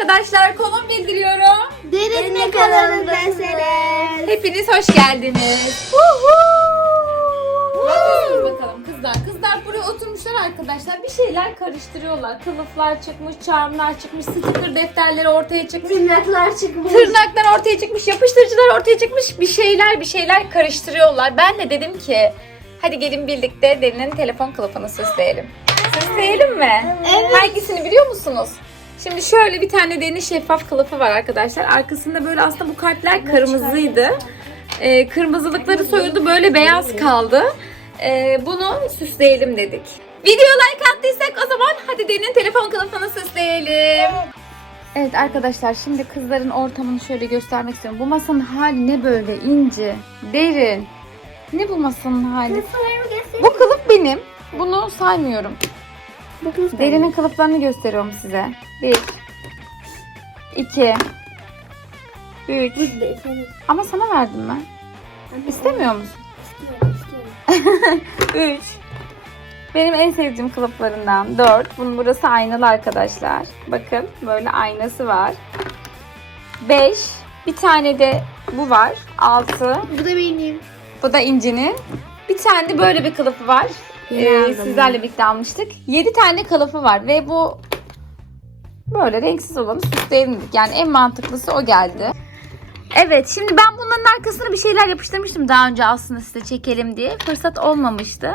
arkadaşlar. Konum bildiriyorum. Derinle kanalındasınız. Hepiniz hoş geldiniz. Ne yapıyorsunuz bakalım kızlar? Kızlar buraya oturmuşlar arkadaşlar. Bir şeyler karıştırıyorlar. Kılıflar çıkmış, charmlar çıkmış, sticker defterleri ortaya çıkmış. Tırnaklar çıkmış. Tırnaklar ortaya çıkmış, yapıştırıcılar ortaya çıkmış. Bir şeyler bir şeyler karıştırıyorlar. Ben de dedim ki hadi gelin birlikte Derin'in telefon kılıfını süsleyelim. Süsleyelim mi? Evet. Hangisini biliyor musunuz? Şimdi şöyle bir tane Derin'in şeffaf kılıfı var arkadaşlar. Arkasında böyle aslında bu kalpler kırmızıydı. Ee, kırmızılıkları soyuldu böyle beyaz kaldı. Ee, bunu süsleyelim dedik. Video like attıysak o zaman hadi Derin'in telefon kılıfını süsleyelim. Evet arkadaşlar şimdi kızların ortamını şöyle göstermek istiyorum. Bu masanın hali ne böyle ince, derin. Ne bu masanın hali? Bu kılıf benim. Bunu saymıyorum. Derinin kılıflarını gösteriyorum size. 1 2 3 Ama sana verdim ben. İstemiyor musun? 3 Benim en sevdiğim kılıflarından 4 Bunun burası aynalı arkadaşlar. Bakın böyle aynası var. 5 Bir tane de bu var. 6 Bu da benim. bu da incinin. Bir tane de böyle bir kılıfı var. Ee, aldım sizlerle birlikte almıştık. 7 tane kılıfı var ve bu böyle renksiz olanı süsleyelim dedik. Yani en mantıklısı o geldi. Evet şimdi ben bunların arkasına bir şeyler yapıştırmıştım daha önce aslında size çekelim diye. Fırsat olmamıştı.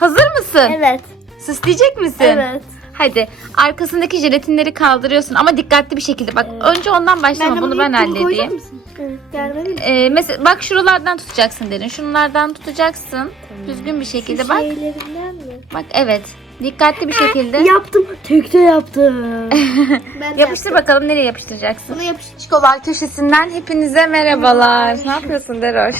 Hazır mısın? Evet. Süsleyecek misin? Evet. Hadi arkasındaki jelatinleri kaldırıyorsun ama dikkatli bir şekilde. Bak önce ondan başlama bunu ben halledeyim. Ee, mesela bak şuralardan tutacaksın derin. Şunlardan tutacaksın. Düzgün bir şekilde bak. Şeylerinden mi? Bak evet. Dikkatli bir şekilde. Yaptım. Tekte yaptım. ben de Yapıştır yaptım. bakalım nereye yapıştıracaksın. Bunu yapıştır. Çikobar köşesinden hepinize merhabalar. Ne yapıyorsun Deroş?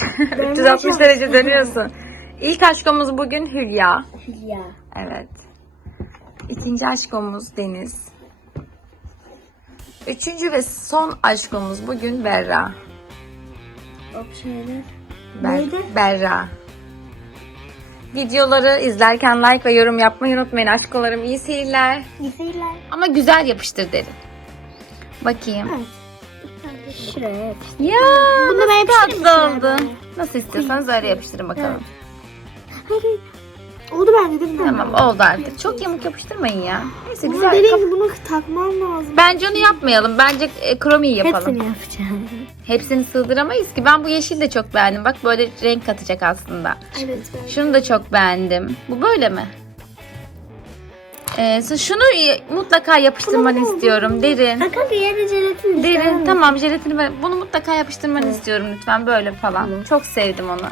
360 derece dönüyorsun. İlk aşkımız bugün Hülya. Hülya. Evet. İkinci aşkımız Deniz. Üçüncü ve son aşkımız bugün Berra. Hop şöyle. Ber- Neydi? Berra. Videoları izlerken like ve yorum yapmayı unutmayın. Aşkolarım iyi seyirler. İyi seyirler. Ama güzel yapıştır derim. Bakayım. Şuraya yapıştır. Ya Bunu mı tatlı oldu. Nasıl istiyorsanız öyle yapıştırın bakalım. Hayır. Oldu bende değil mi? Tamam oldu artık. Çok yamuk yapıştırmayın ya. Neyse Bunu güzel. dediğim gibi bunu takmam lazım. Bence onu yapmayalım. Bence e, kromiyi yapalım. Hepsini yapacağım. Hepsini sığdıramayız ki. Ben bu yeşil de çok beğendim. Bak böyle renk katacak aslında. evet ben. Şunu da çok beğendim. Bu böyle mi? Ee, şunu y- mutlaka yapıştırmanı Bunu- istiyorum. Derin. Kanka yerde jelatin. Derin. Tamam jelatini ben bunu mutlaka yapıştırmanı istiyorum lütfen böyle falan. Çok sevdim onu.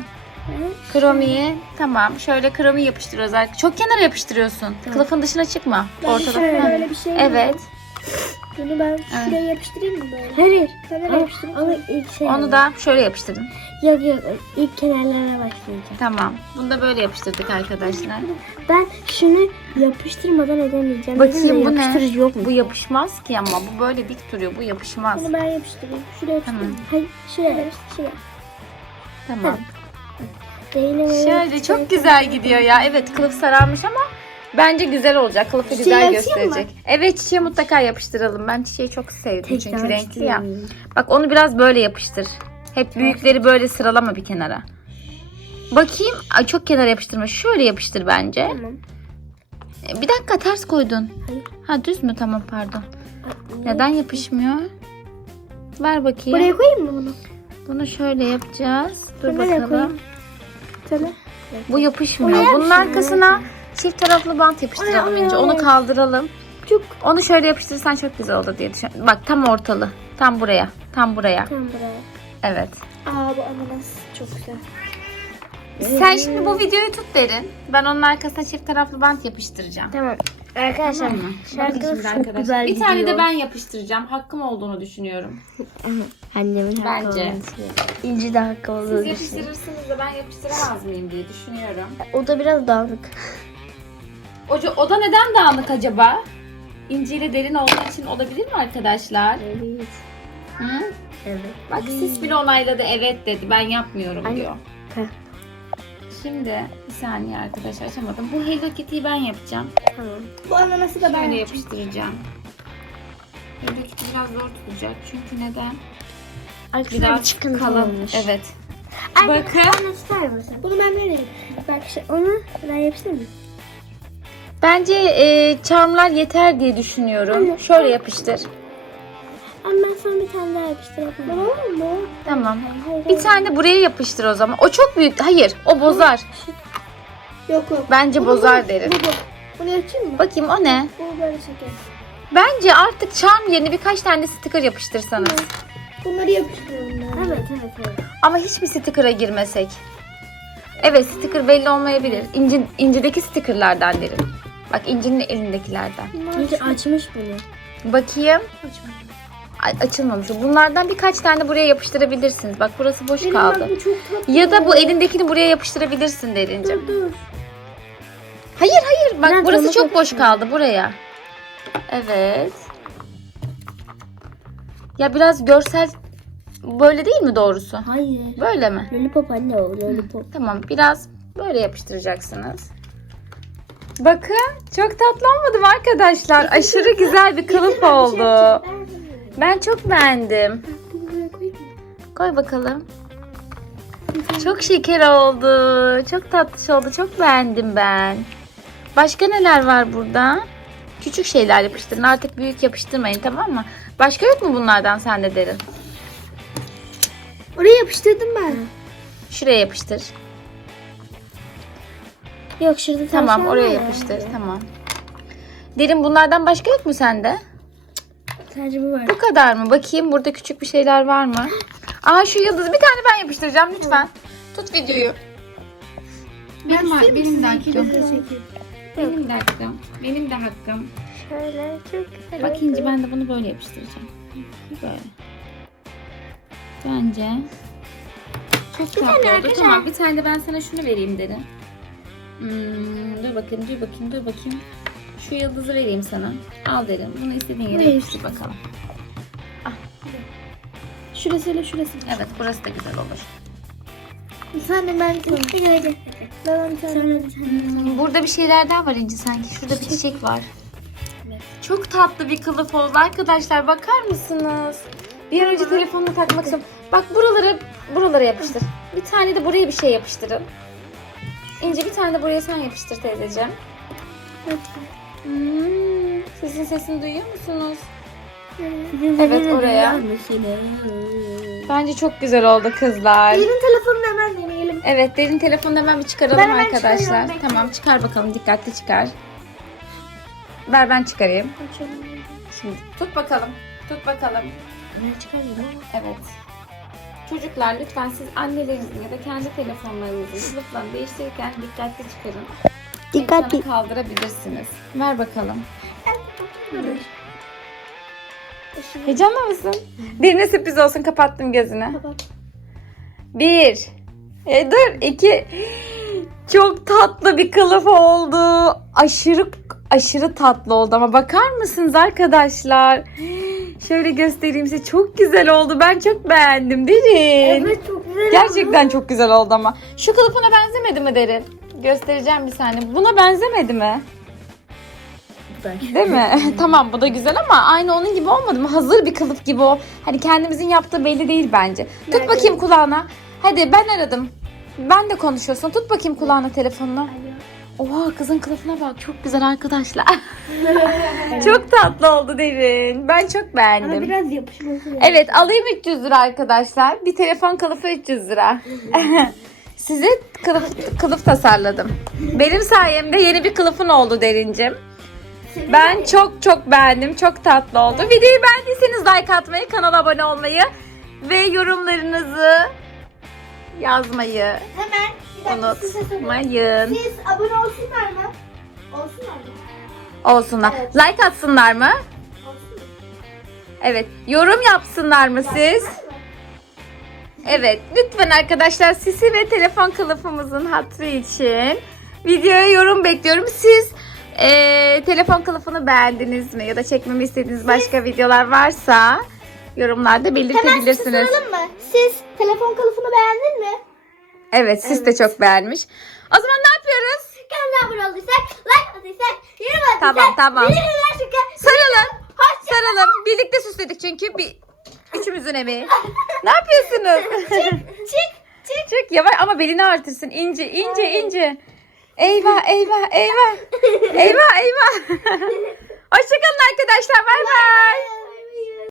Kromiyi tamam şöyle kromi yapıştırıyoruz. artık. Çok kenara yapıştırıyorsun. Kılıfın dışına çıkma. Ben Ortada. şöyle böyle bir şey Evet. Bunu ben şuraya yapıştırayım mı böyle? Hayır. Sen de yapıştırayım. Ama ilk şey. Onu da şöyle yapıştırdım. Yok yok ilk kenarlara başlayacağım. Tamam. Bunu da böyle yapıştırdık arkadaşlar. Ben şunu yapıştırmadan edemeyeceğim. Bakayım bu ne? Yapıştırıcı yok mu? Bu yapışmaz ki ama bu böyle dik duruyor. Bu yapışmaz. Bunu ben yapıştırayım. Şuraya yapıştırayım. Tamam. Hayır şuraya yapıştır. Şuraya. Tamam. Şöyle çok güzel gidiyor ya. Evet kılıf sararmış ama bence güzel olacak. Kılıfı Çiçeği güzel yapayım gösterecek. Evet çiçeği mutlaka yapıştıralım. Ben çiçeği çok sevdim çünkü renkli ya. Bak onu biraz böyle yapıştır. Hep büyükleri böyle sıralama bir kenara. Bakayım. Ay çok kenara yapıştırma. Şöyle yapıştır bence. Tamam. E, Bir dakika ters koydun. Hayır. Ha düz mü? Tamam pardon. Neden yapışmıyor? Ver bakayım. Buraya koyayım mı bunu? Bunu şöyle yapacağız. Dur Şöyle bakalım. koyayım. Şöyle. Bu yapışmıyor. Bunun arkasına çift taraflı bant yapıştıralım ince. Onu kaldıralım. Çok Onu şöyle yapıştırırsan çok güzel olur diye düşünüyorum. Bak tam ortalı. Tam buraya. Tam buraya. tam buraya. Evet. Aa bu ananas çok güzel. Sen şimdi bu videoyu tut derin. Ben onun arkasına çift taraflı bant yapıştıracağım. Tamam. Arkadaşlar Tamam mı? şarkı çok güzel Bir tane de ben yapıştıracağım. Hakkım olduğunu düşünüyorum. Annemin hakkı Bence. İnci de hakkı olduğunu Siz yapıştırırsınız da ben yapıştıramaz mıyım diye düşünüyorum. O da biraz dağınık. O, o da neden dağınık acaba? İnci ile derin olduğu için olabilir mi arkadaşlar? Evet. Hı? Evet. Bak sis bile onayladı evet dedi ben yapmıyorum Anne. diyor. Heh. Şimdi bir saniye arkadaşlar açamadım. Bu Hello Kitty'yi ben yapacağım. Tamam. Bu ananası da ben Şöyle yapacağım. yapıştıracağım. Buradaki biraz zor tutacak. Çünkü neden? Arkadaşlar Biraz çıkıntı kalın. olmuş. Evet. Bakın. Bakın. Bana tutar mısın? Bunu ben nereye Bak işte onu ben yapıştırayım mı? Bence e, charmlar yeter diye düşünüyorum. Anne. Şöyle yapıştır. Ama ben sana bir tane daha yapıştırayım. Olur mu? Tamam. Hayır, Bir tane buraya yapıştır o zaman. O çok büyük. Hayır, o bozar. Yok yok. Bence Bunu bozar bu- derim. Bu, bu. Bunu yapayım mı? Bakayım o ne? Bu böyle şeker. Bence artık charm yerine birkaç tane sticker yapıştırsanız. Bunları yapıştırıyorum ben. Evet evet evet. Ama hiçbir sticker'a girmesek. Evet sticker belli olmayabilir. İnci, incideki stickerlardan derim. Bak incinin elindekilerden. Çünkü açmış bunu. Bakayım. Ay, açılmamış. Bunlardan birkaç tane buraya yapıştırabilirsiniz. Bak burası boş kaldı. bu çok tatlı. Ya da bu elindekini buraya yapıştırabilirsin derincim. Dur dur. Hayır hayır. Bak Ben burası onu çok boş kaldı buraya. Evet. Ya biraz görsel böyle değil mi doğrusu? Hayır. Böyle mi? Lollipop anne o lollipop. Tamam biraz böyle yapıştıracaksınız. Bakın çok tatlı olmadı mı arkadaşlar? Aşırı güzel bir kılıf oldu. Ben çok beğendim. Koy bakalım. Çok şeker oldu. Çok tatlış oldu. Çok beğendim ben. Başka neler var burada? Küçük şeyler yapıştırın. Artık büyük yapıştırmayın tamam mı? Başka yok mu bunlardan sen de derin? Oraya yapıştırdım ben. Şuraya yapıştır. Yok şurada Tamam oraya yapıştır. Tamam. Derin bunlardan başka yok mu sende? Sadece bu var. Bu kadar mı? Bakayım burada küçük bir şeyler var mı? Aa şu yıldız bir tane ben yapıştıracağım lütfen. Tut videoyu. Benim, var, benim de hakkım. Benim de hakkım. Benim de hakkım. Şöyle çok güzel. Bak İnci ben de bunu böyle yapıştıracağım. Böyle. Bence. Çok tatlı oldu. Tamam bir tane de ben sana şunu vereyim dedim. Hmm, dur bakayım dur bakayım dur bakayım. Şu yıldızı vereyim sana. Al derim. Bunu istediğin yere yapıştır bakalım. Şurasıyla şurası. Evet burası da güzel olur. Bir tane ben. Ben bir tane. Sonra bir tane. Burada bir şeyler daha var İnci sanki. Şurada bir çiçek var. Çok tatlı bir kılıf oldu arkadaşlar. Bakar mısınız? Bir an önce telefonunu takmak istiyorum. Bak buraları buralara yapıştır. Bir tane de buraya bir şey yapıştırın. İnce bir tane de buraya sen yapıştır teyzeciğim. Hmm, sizin sesini duyuyor musunuz? Evet, oraya. Bence çok güzel oldu kızlar. Benim telefonunu hemen deneyelim. Evet derin telefonunu hemen bir çıkaralım Ben hemen arkadaşlar. çıkarıyorum, bekle. Tamam çıkar bakalım dikkatli çıkar. Ver ben çıkarayım. Şimdi tut bakalım. Tut bakalım. Ben çıkarıyorum. Evet. Çocuklar lütfen siz annelerinizin ya da kendi telefonlarınızın kılıflarını değiştirirken dikkatli çıkarın. Dikkatli. Ekranı kaldırabilirsiniz. Ver bakalım. Heyecanlı mısın? Derine sürpriz olsun kapattım gözünü. Kapat. Bir. E, dur. iki. Çok tatlı bir kılıf oldu. Aşırı aşırı tatlı oldu ama bakar mısınız arkadaşlar? Şöyle göstereyim size. Çok güzel oldu. Ben çok beğendim. Derin. Evet çok güzel. Gerçekten çok güzel oldu ama. Şu kılıfına benzemedi mi Derin? Göstereceğim bir saniye. Buna benzemedi mi? Değil mi? tamam bu da güzel ama aynı onun gibi olmadı mı? Hazır bir kılıf gibi o. Hani kendimizin yaptığı belli değil bence. Tut Nerede? bakayım kulağına. Hadi ben aradım. Ben de konuşuyorsun. Tut bakayım kulağına telefonunu. Oha kızın kılıfına bak. Çok güzel arkadaşlar. çok tatlı oldu Derin. Ben çok Ama beğendim. biraz yapışması. Evet alayım 300 lira arkadaşlar. Bir telefon kılıfı 300 lira. Size kılıf, kılıf tasarladım. Benim sayemde yeni bir kılıfın oldu Derincim. Ben çok çok beğendim. Çok tatlı oldu. Videoyu beğendiyseniz like atmayı, kanala abone olmayı ve yorumlarınızı yazmayı Hemen bir dakika size sorayım. unutmayın. Siz abone olsunlar mı? Olsunlar mı? Olsunlar. Evet. Like atsınlar mı? Evet. Yorum yapsınlar mı siz? Evet. Lütfen arkadaşlar sisi ve telefon kılıfımızın hatırı için videoya yorum bekliyorum. Siz eee, telefon kılıfını beğendiniz mi? Ya da çekmemi istediğiniz başka videolar varsa yorumlarda Hemen belirtebilirsiniz. soralım mı? Siz telefon kılıfını beğendin mi? Evet siz de çok beğenmiş. O zaman ne yapıyoruz? Kanala abone olduysak, like atıysak, yorum atıysak, Tamam, tamam. bildirimler çıkar. Sarılın. Sarılın. Bir birlikte süsledik çünkü bir üçümüzün evi. Ne yapıyorsunuz? Çık. Çık. Çık yavaş ama belini artırsın. İnce ince ince. Eyvah eyvah eyvah. Eyvah eyvah. Hoşçakalın arkadaşlar. Bay bay.